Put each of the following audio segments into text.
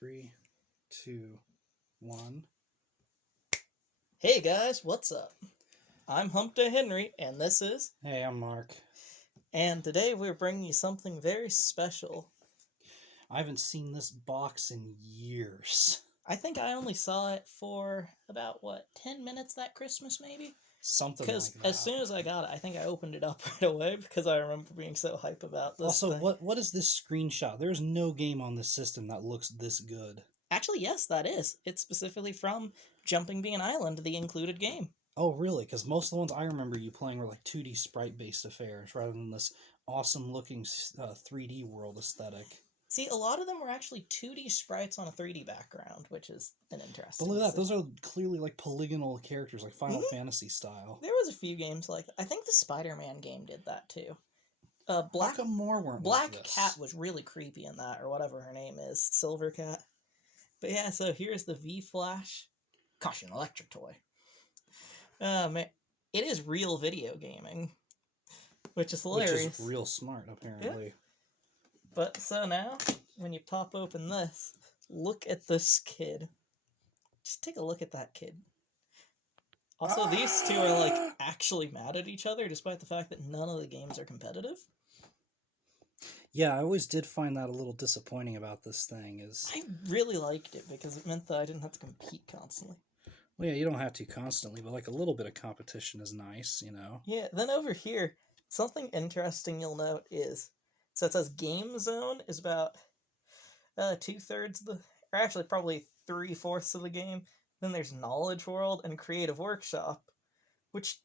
3, 2, 1. Hey guys, what's up? I'm Hump Day Henry, and this is... Hey, I'm Mark. And today we're bringing you something very special. I haven't seen this box in years. I think I only saw it for about, 10 minutes that Christmas, maybe? Something like that. Because as soon as I got it, I think I opened it up right away because I remember being so hype about this Also, thing. what is this screenshot? There's no game on this system that looks this good. Actually, yes, that is. It's specifically from Jumping Bean Island, the included game. Oh, really? Because most of the ones I remember you playing were like 2D sprite-based affairs rather than this awesome-looking 3D world aesthetic. See, a lot of them were actually 2D sprites on a 3D background, which is an interesting... But look at that, those are clearly like polygonal characters, like Final Fantasy style. There was a few games like that. I think the Spider-Man game did that too. Black How come more weren't Black like this? Cat was really creepy in that, or whatever her name is, Silver Cat. But yeah, so here's the VFlash. Caution, electric toy. Man, it is real video gaming, which is hilarious. Which is real smart, apparently. Yeah. But so now, when you pop open this, look at this kid. Just take a look at that kid. Also, these two are, like, actually mad at each other, despite the fact that none of the games are competitive. Yeah, I always did find that a little disappointing about this thing. I really liked it, because it meant that I didn't have to compete constantly. Well, yeah, you don't have to constantly, but, like, a little bit of competition is nice, you know? Yeah, then over here, something interesting you'll note is... So it says Game Zone is about 2/3 of the... Or actually, probably 3/4 of the game. Then there's Knowledge World and Creative Workshop, which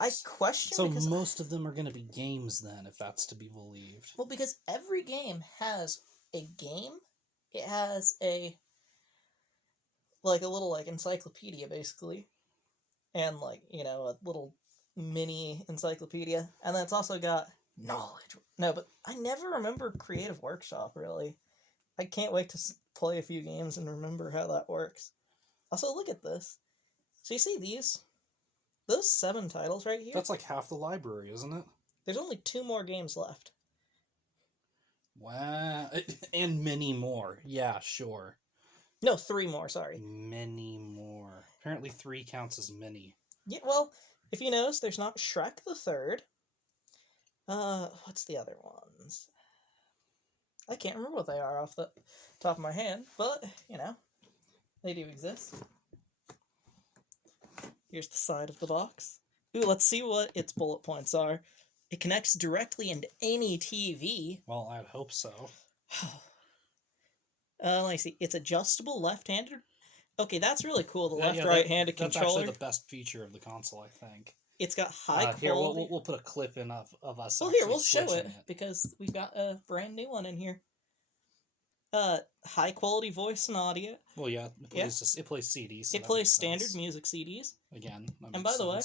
I question. So most of them are going to be games then, if that's to be believed. Well, because every game has a game. It has a little encyclopedia basically, and a little mini encyclopedia, and then it's also got knowledge. No, but I never remember Creative Workshop really. I can't wait to play a few games and remember how that works. Also, look at this. So you see these? Those 7 titles right here? That's like half the library, isn't it? There's only 2 more games left. Wow. And many more. Yeah, sure. No, 3 more, sorry. Many more. Apparently 3 counts as many. Yeah, well, if you notice, there's not Shrek the Third. What's the other ones? I can't remember what they are off the top of my head, but, they do exist. Here's the side of the box. Ooh, let's see what its bullet points are. It connects directly into any TV. Well, I'd hope so. Let me see. It's adjustable left-handed. Okay, that's really cool. The Yeah, left-right-handed controller. That's actually the best feature of the console, I think. It's got high quality. Here, we'll put a clip in of us. Well, here, we'll show it because we've got a brand new one in here. High quality voice and audio. Well, yeah, it plays CDs. So it plays standard music CDs. Again, and by the way,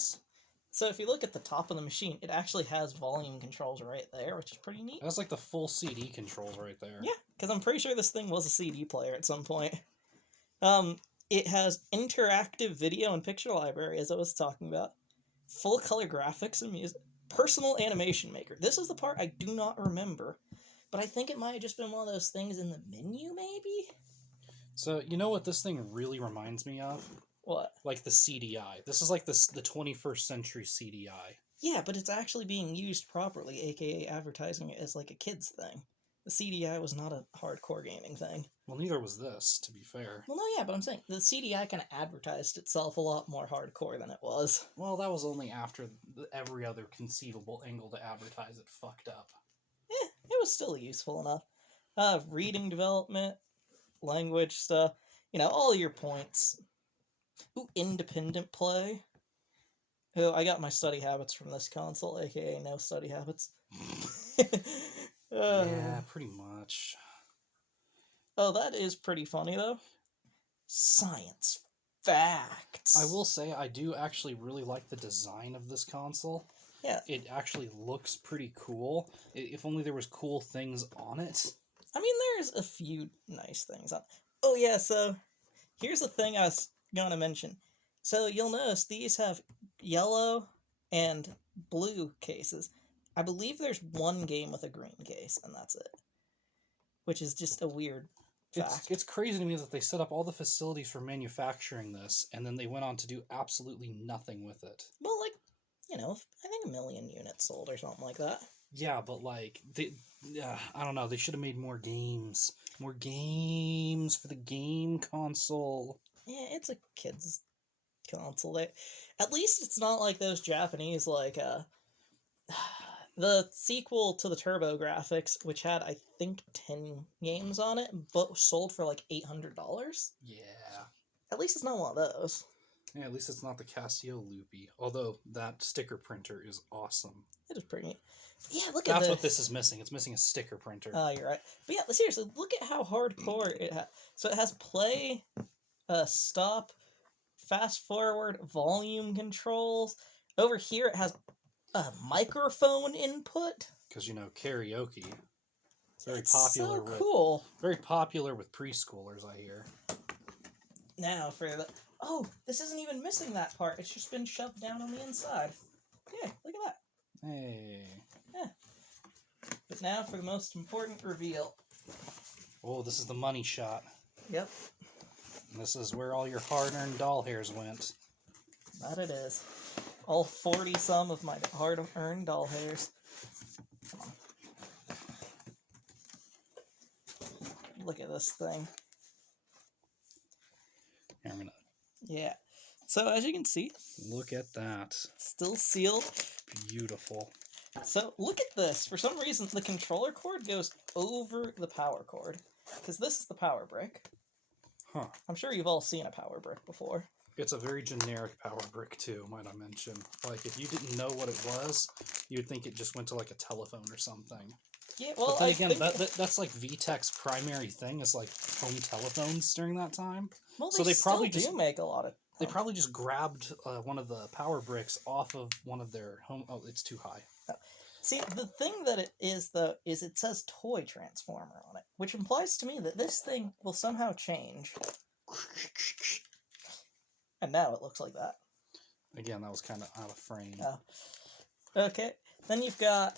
so if you look at the top of the machine, it actually has volume controls right there, which is pretty neat. That's like the full CD controls right there. Yeah, because I'm pretty sure this thing was a CD player at some point. It has interactive video and picture library, as I was talking about. Full color graphics and music. Personal animation maker. This is the part I do not remember. But I think it might have just been one of those things in the menu, maybe? So, you know what this thing really reminds me of? What? Like the CDI. This is like the 21st century CDI. Yeah, but it's actually being used properly, aka advertising it as like a kid's thing. The CDI was not a hardcore gaming thing. Well, neither was this, to be fair. Well, no, yeah, but I'm saying the CDI kind of advertised itself a lot more hardcore than it was. Well, that was only after every other conceivable angle to advertise it fucked up. It was still useful enough. Reading development, language stuff, all your points. Ooh, independent play. Oh, I got my study habits from this console, aka no study habits. Yeah, pretty much. Oh, that is pretty funny, though. Science facts. I will say, I do actually really like the design of this console. Yeah. It actually looks pretty cool. If only there was cool things on it. I mean, there's a few nice things on. Oh, yeah, so here's the thing I was going to mention. So you'll notice these have yellow and blue cases. I believe there's one game with a green case, and that's it. Which is just a weird fact. It's crazy to me that they set up all the facilities for manufacturing this, and then they went on to do absolutely nothing with it. Well, like, I think 1 million units sold or something like that. Yeah, but like I don't know. They should have made more games for the game console. Yeah, it's a kid's console. At least it's not like those Japanese, like, the sequel to the TurboGrafx, which had, I think, 10 games on it, but sold for like $800. Yeah. At least it's not one of those. Yeah, at least it's not the Casio Loopy. Although that sticker printer is awesome. It is pretty neat. Yeah, look at That's this. what this is missing. It's missing a sticker printer. Oh, you're right. But yeah, seriously, look at how hardcore it has. So it has play, stop, fast forward, volume controls. Over here it has a microphone input. Because, karaoke. It's so cool. Very popular with preschoolers, I hear. Now for the... Oh, this isn't even missing that part. It's just been shoved down on the inside. Yeah, look at that. Hey. Yeah. But now for the most important reveal. Oh, this is the money shot. Yep. And this is where all your hard-earned doll hairs went. That it is. All 40-some of my hard-earned doll hairs. Come on. Look at this thing. Here, I'm gonna... Yeah. So as you can see, Look at that. still sealed. Beautiful. So look at this. For some reason, the controller cord goes over the power cord. Because this is the power brick. Huh. I'm sure you've all seen a power brick before. It's a very generic power brick, too, might I mention. Like, if you didn't know what it was, you'd think it just went to, like, a telephone or something. Yeah, well, But then again, that's like VTech's primary thing is, like, home telephones during that time. Well, so they probably still do make a lot of... They probably just grabbed one of the power bricks off of one of their home... Oh, it's too high. See, the thing that it is, though, is it says Toy Transformer on it, which implies to me that this thing will somehow change. And now it looks like that. Again, that was kind of out of frame. Oh. Okay, then you've got...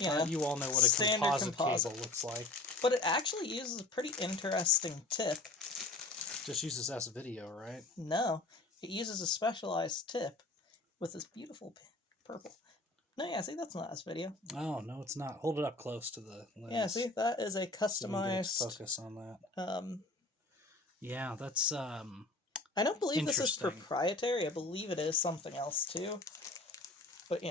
You all know what a composite cable looks like. But it actually uses a pretty interesting tip. Just uses S-video, right? No, it uses a specialized tip with this beautiful purple. No, yeah, see, that's not S-video. Oh, no, it's not. Hold it up close to the lens. Yeah, see, that is a customized... Focus on that. Yeah, that's, I don't believe this is proprietary. I believe it is something else, too. But,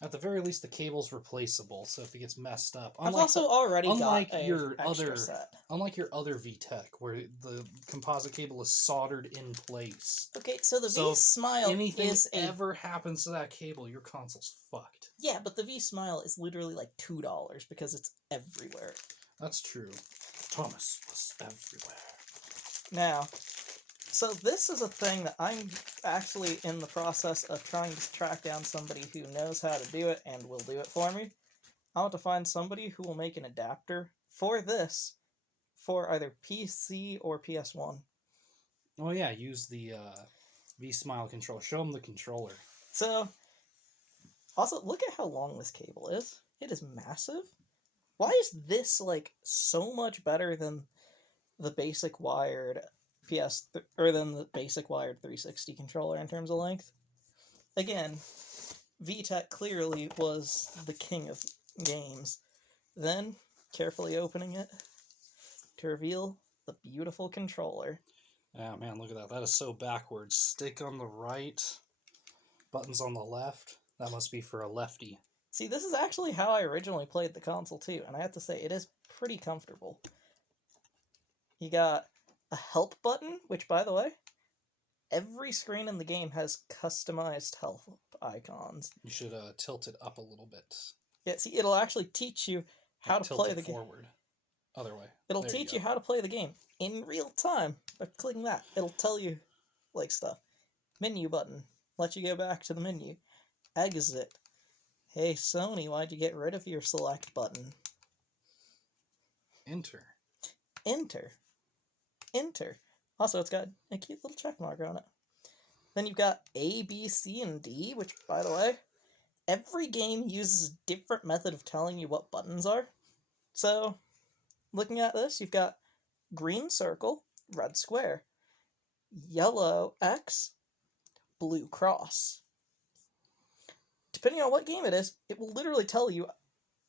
At the very least, the cable's replaceable, so if it gets messed up... I've also already got your extra set. Unlike your other VTech, where the composite cable is soldered in place. Okay, so the V-Smile anything ever happens to that cable, your console's fucked. Yeah, but the V-Smile is literally like $2 because it's everywhere. That's true. Thomas was everywhere. Now, so this is a thing that I'm actually in the process of trying to track down somebody who knows how to do it and will do it for me. I want to find somebody who will make an adapter for this for either PC or PS1. Oh yeah, use the V-Smile controller. Show them the controller. So, also, look at how long this cable is. It is massive. Why is this, like, so much better than the basic wired than the basic wired 360 controller in terms of length? Again, VTech clearly was the king of games. Then, carefully opening it to reveal the beautiful controller. Yeah, man, look at that. That is so backwards. Stick on the right, buttons on the left. That must be for a lefty. See, this is actually how I originally played the console, too, and I have to say, it is pretty comfortable. You got a help button, which, by the way, every screen in the game has customized help icons. You should tilt it up a little bit. Yeah, see, it'll actually teach you how to play the game. Forward. Other way. It'll teach you how to play the game in real time by clicking that. It'll tell you, like, stuff. Menu button. Let you go back to the menu. Exit. Hey, Sony, why'd you get rid of your select button? Enter. Enter. Enter. Also, it's got a cute little check mark on it. Then you've got A, B, C, and D, which, by the way, every game uses a different method of telling you what buttons are. So, looking at this, you've got green circle, red square, yellow X, blue cross. Depending on what game it is, it will literally tell you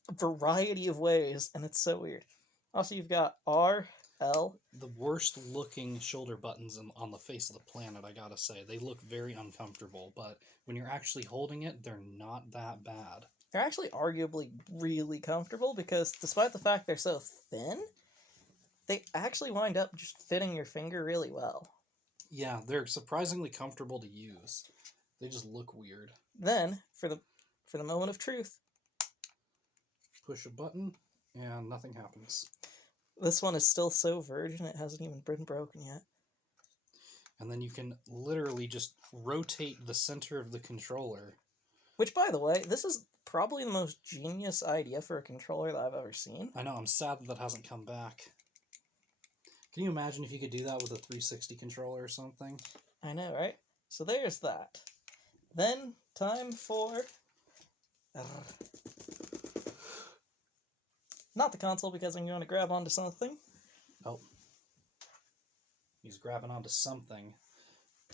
a variety of ways, and it's so weird. Also, you've got R, L. The worst looking shoulder buttons on the face of the planet, I gotta say. They look very uncomfortable, but when you're actually holding it, they're not that bad. They're actually arguably really comfortable because despite the fact they're so thin, they actually wind up just fitting your finger really well. Yeah, they're surprisingly comfortable to use. They just look weird. Then, for the moment of truth, Push a button, and nothing happens. this one is still so virgin it hasn't even been broken yet. And then you can literally just rotate the center of the controller. Which, by the way, this is probably the most genius idea for a controller that I've ever seen. I know, I'm sad that hasn't come back. Can you imagine if you could do that with a 360 controller or something? I know, right? So there's that. Then, time for... Not the console, because I'm going to grab onto something. Oh. He's grabbing onto something.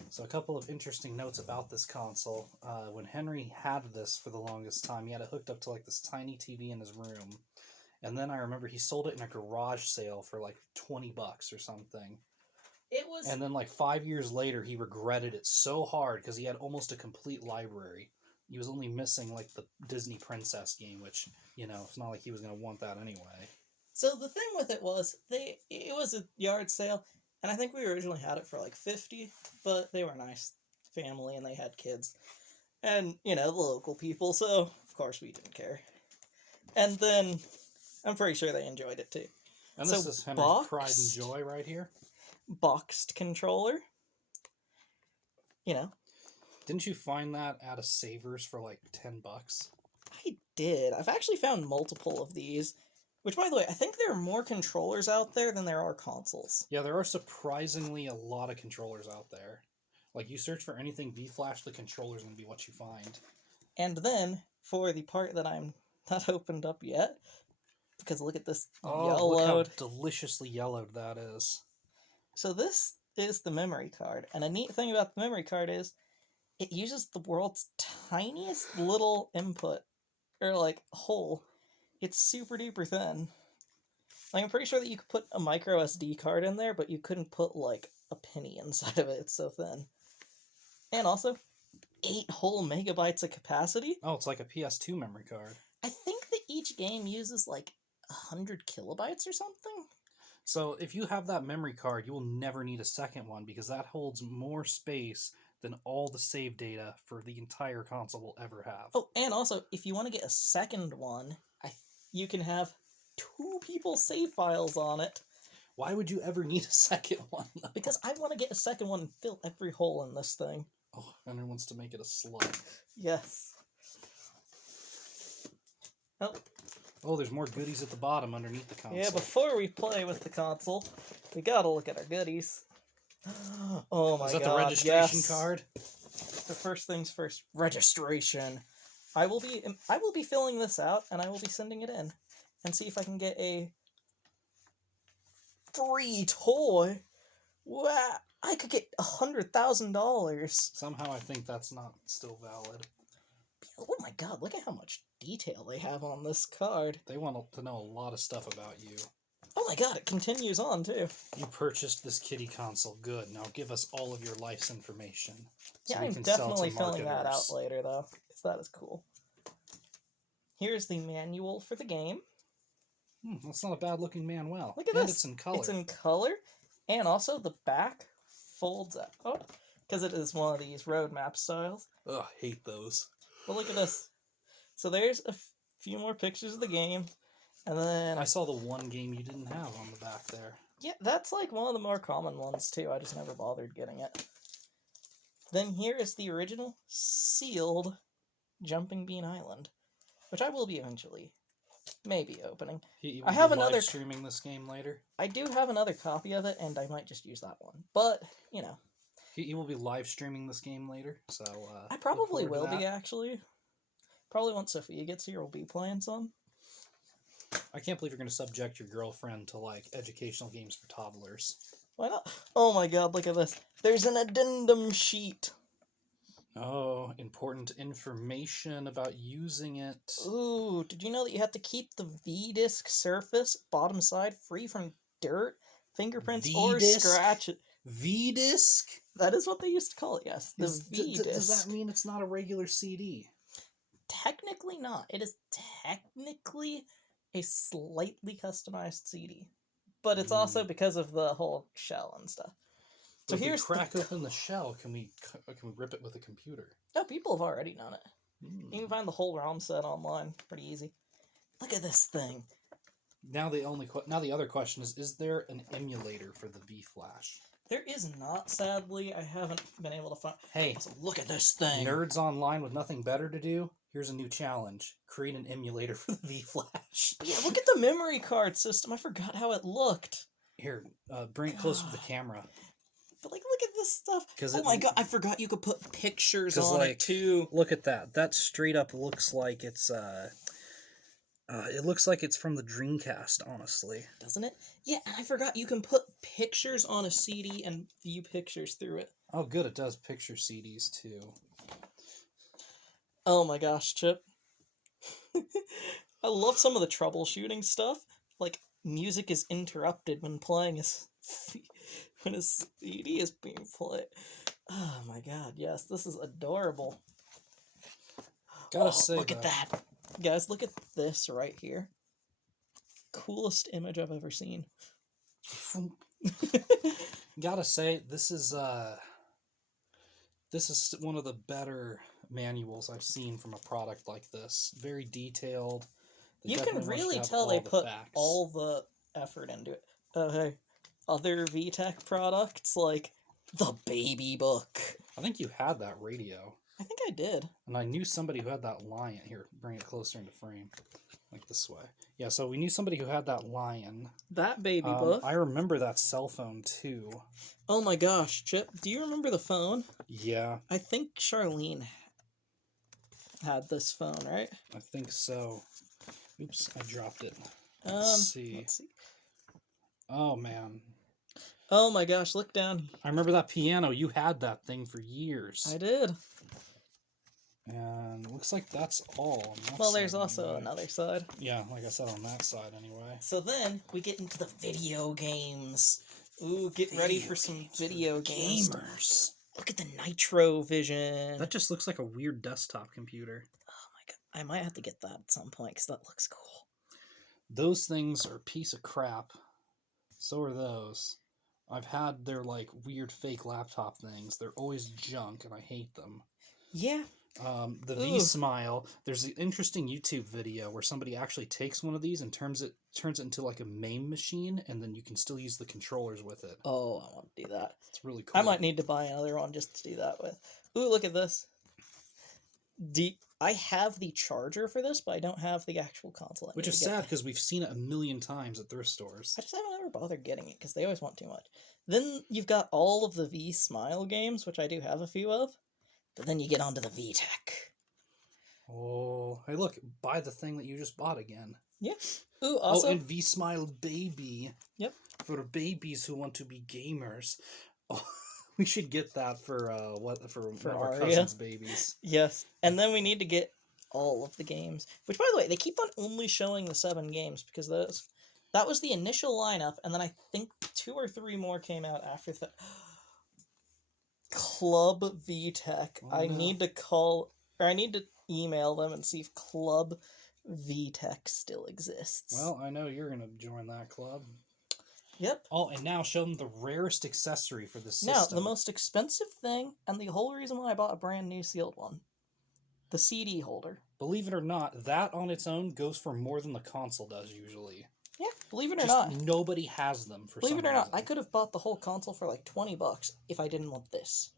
So a couple of interesting notes about this console. When Henry had this for the longest time, he had it hooked up to like this tiny TV in his room. And then I remember he sold it in a garage sale for like $20 or something. It was... And then like 5 years later, he regretted it so hard because he had almost a complete library. He was only missing like the Disney Princess game, which, you know, it's not like he was going to want that anyway. So the thing with it was, it was a yard sale, and I think we originally had it for like $50, but they were a nice family and they had kids. And, you know, the local people, so of course we didn't care. And then I'm pretty sure they enjoyed it too. And So this is Henry's boxed- pride and joy right here. Boxed controller. You know. Didn't you find that at a Savers for like $10? I did. I've actually found multiple of these. Which, by the way, I think there are more controllers out there than there are consoles. Yeah, there are surprisingly a lot of controllers out there. Like, you search for anything VFlash, the controller's going to be what you find. And then, for the part that I'm not opened up yet, because look at this Look how yellowed. deliciously yellowed that is. So this is the memory card. And a neat thing about the memory card is it uses the world's tiniest little input, or like hole. It's super duper thin. Like, I'm pretty sure that you could put a micro SD card in there, but you couldn't put like a penny inside of it. It's so thin. And also, 8 whole megabytes of capacity. Oh, it's like a PS2 memory card. I think that each game uses like 100 kilobytes or something. So if you have that memory card, you will never need a second one because that holds more space than all the save data for the entire console will ever have. Oh, and also, if you want to get a second one, you can have 2 people's save files on it. Why would you ever need a second one, though? Because I want to get a second one and fill every hole in this thing. Oh, Henry wants to make it a slug. Yes. Oh. Oh, there's more goodies at the bottom underneath the console. Yeah, before we play with the console, we gotta look at our goodies. Oh my god, Is that the registration yes. card? The first things first, registration. I will be filling this out, and I will be sending it in, and see if I can get a free toy. Wow, I could get $100,000. Somehow I think that's not still valid. Oh my god, look at how much detail they have on this card. They want to know a lot of stuff about you. Oh my god, it continues on too. You purchased this kitty console. Good. Now give us all of your life's information. So Yeah, we I'm can sell to definitely filling that out marketers. later, though, because that is cool. Here's the manual for the game. That's not a bad looking manual. Look at And this. it's in color. It's in color, and also the back folds out, because it is one of these roadmap styles. Ugh, hate those. But look at this. So there's a few more pictures of the game, and then... I saw the one game you didn't have on the back there. Yeah, that's like one of the more common ones, too. I just never bothered getting it. Then here is the original sealed Jumping Bean Island, which I will be eventually maybe opening. I have live another- streaming this game later. I do have another copy of it, and I might just use that one. But, you know. He will be live streaming this game later, so I look probably forward to will be, that. actually. Probably once Sophia gets here, we'll be playing some. I can't believe you're going to subject your girlfriend to, like, educational games for toddlers. Why not? Oh my god, look at this. There's an addendum sheet. Oh, important information about using it. Ooh, did you know that you have to keep the V-disc surface, bottom side, free from dirt, fingerprints, or V-disc? scratches? V-disc? That is what they used to call it, yes. The V-disc. Does that mean it's not a regular CD? Technically not. It is technically a slightly customized CD. But it's also because of the whole shell and stuff. So if here's we crack open the shell, can we rip it with a computer? Oh, people have already done it. You can find the whole ROM set online. Pretty easy. Look at this thing. Now the other question is there an emulator for the VFlash? There is not, sadly. I haven't been able to find... Hey, also, look at this thing. Nerds online with nothing better to do? Here's a new challenge. Create an emulator for the VFlash. Yeah, look at the memory card system. I forgot how it looked. Here, bring it closer to the camera. But, like, look at this stuff. Oh my god, I forgot you could put pictures on it, too. Look at that. That straight up looks like it's, it looks like it's from the Dreamcast, honestly. Doesn't it? Yeah, and I forgot you can put pictures on a CD and view pictures through it. Oh, good. It does picture CDs, too. Oh my gosh, Chip. I love some of the troubleshooting stuff. Like, music is interrupted when playing when a CD is being played. Oh my god, yes, this is adorable. Gotta say, look at that. Guys, look at this right here. Coolest image I've ever seen. Gotta say, this is one of the better manuals I've seen from a product like this. Very detailed. You can really tell they put all the effort into it. Oh, hey. Other VTech products, like the baby book. I think you had that radio. I think I did. And I knew somebody who had that lion. Here, bring it closer into frame. Like this way. Yeah, so we knew somebody who had that lion. That baby book? I remember that cell phone, too. Oh my gosh, Chip, do you remember the phone? Yeah. I think Charlene had this phone, right? I think so. Oops, I dropped it. Let's see. Oh, man. Oh my gosh, look down. I remember that piano. You had that thing for years. I did. And it looks like that's all. Well, there's also another side. Yeah, like I said, on that side anyway. So then we get into the video games. Ooh, get ready for some video games. Gamers. Look at the Nitro Vision. That just looks like a weird desktop computer. Oh my god. I might have to get that at some point because that looks cool. Those things are a piece of crap. So are those. I've had their, like, weird fake laptop things. They're always junk, and I hate them. Yeah. The V-Smile, there's an interesting YouTube video where somebody actually takes one of these and turns it into, like, a MAME machine, and then you can still use the controllers with it. Oh, I want to do that. It's really cool. I might need to buy another one just to do that with. Ooh, look at this. I have the charger for this, but I don't have the actual console. Which is sad, because we've seen it a million times at thrift stores. I just haven't ever bothered getting it, because they always want too much. Then you've got all of the V-Smile games, which I do have a few of. But then you get onto the VTech. Oh, hey look, buy the thing that you just bought again. Yeah. Ooh, also... Oh, and V-Smile Baby. Yep. For babies who want to be gamers. Oh, we should get that for one of our cousins' babies. Yes. And then we need to get all of the games. Which, by the way, they keep on only showing the 7 games, because that was the initial lineup, and then I think 2 or 3 more came out after that. Club VTech. Oh, I need to email them and see if Club VTech still exists. Well, I know you're going to join that club. Yep. Oh, and now show them the rarest accessory for the system. Now, the most expensive thing, and the whole reason why I bought a brand new sealed one. The CD holder. Believe it or not, that on its own goes for more than the console does usually. Yeah, believe it or not. Nobody has them for some reason. Believe it or not, I could have bought the whole console for like $20 if I didn't want this.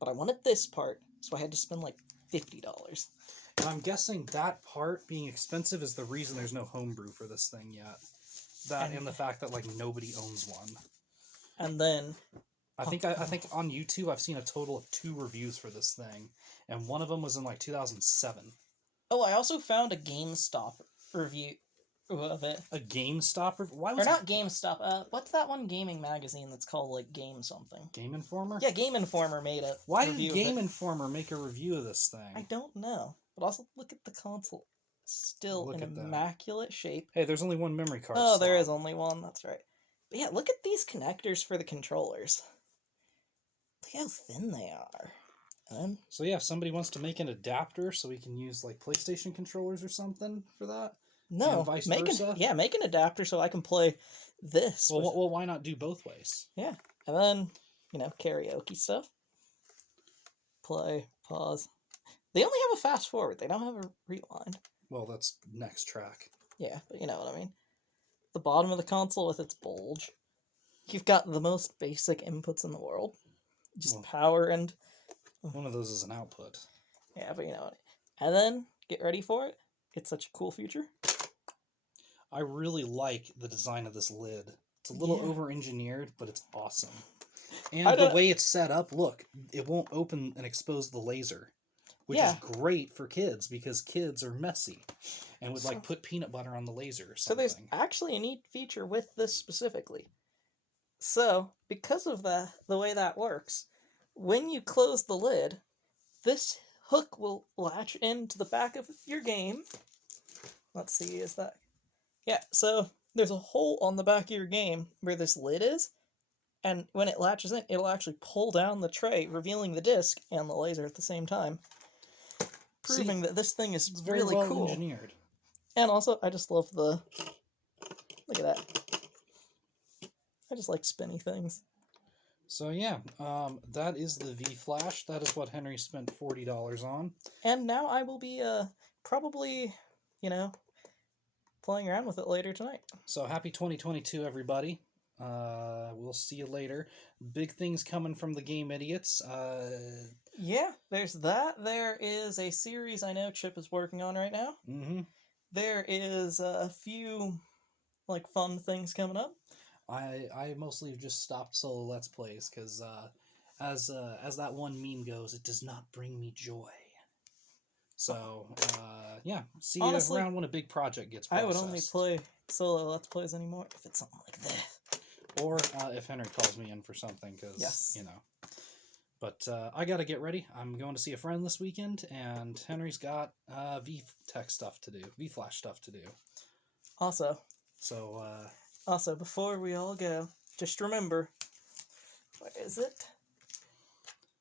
But I wanted this part, so I had to spend like $50. And I'm guessing that part being expensive is the reason there's no homebrew for this thing yet. That and the fact that like nobody owns one. And then I think on YouTube I've seen a total of 2 reviews for this thing, and one of them was in like 2007. Oh, I also found a GameStop review of it. A GameStop review? Why Or was not GameStop. What's that one gaming magazine that's called, like, Game something? Game Informer? Yeah, Game Informer made a Why did review Game of it. Informer make a review of this thing? I don't know. But also, look at the console. Still Look in at that. immaculate shape. Hey, there's only one memory card Oh, there slot. is only one. That's right. But yeah, look at these connectors for the controllers. Look how thin they are. And So yeah, if somebody wants to make an adapter so we can use like PlayStation controllers or something for that. no, And vice make versa? make an adapter so I can play this. Well, with- well, why not do both ways? yeah, and then karaoke stuff. Play, pause. They only have a fast forward. They don't have a rewind. Well, that's next track. Yeah, but you know what I mean. The bottom of the console with its bulge. You've got the most basic inputs in the world. Just Well- power and One of those is an output. yeah, but you know what. And then get ready for it. It's such a cool feature. I really like the design of this lid. It's a little Yeah. over-engineered, but it's awesome. And I the don't- way it's set up, look, it won't open and expose the laser, which Yeah. is great for kids because kids are messy and would So- like put peanut butter on the laser or So something. there's actually a neat feature with this specifically. So, because of the way that works, when you close the lid, this hook will latch into the back of your game. Let's see, is that... Yeah, so there's a hole on the back of your game where this lid is, and when it latches in, it'll actually pull down the tray, revealing the disc and the laser at the same time. Proving that this thing is It's very really well cool. engineered. And also, I just love the... Look at that. I just like spinny things. So yeah, that is the VFlash. That is what Henry spent $40 on. And now I will be, probably, playing around with it later tonight. So happy 2022, everybody. We'll see you later. Big things coming from the Game Idiots. Yeah, there's that. There is a series I know Chip is working on right now. Mm-hmm. There is a few, fun things coming up. I mostly just stopped solo Let's Plays because, as that one meme goes, it does not bring me joy. So, yeah, see Honestly, you around when a big project gets processed. I would only play solo Let's Plays anymore if it's something like this. Or if Henry calls me in for something, because, Yes. But I got to get ready. I'm going to see a friend this weekend, and Henry's got VTech stuff to do, VFlash stuff to do. Also, before we all go, just remember, what is it?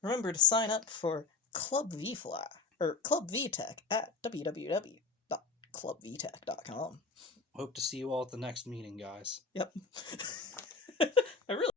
Remember to sign up for Club VFlash, or Club VTech at www.clubvtech.com. Hope to see you all at the next meeting, guys. Yep.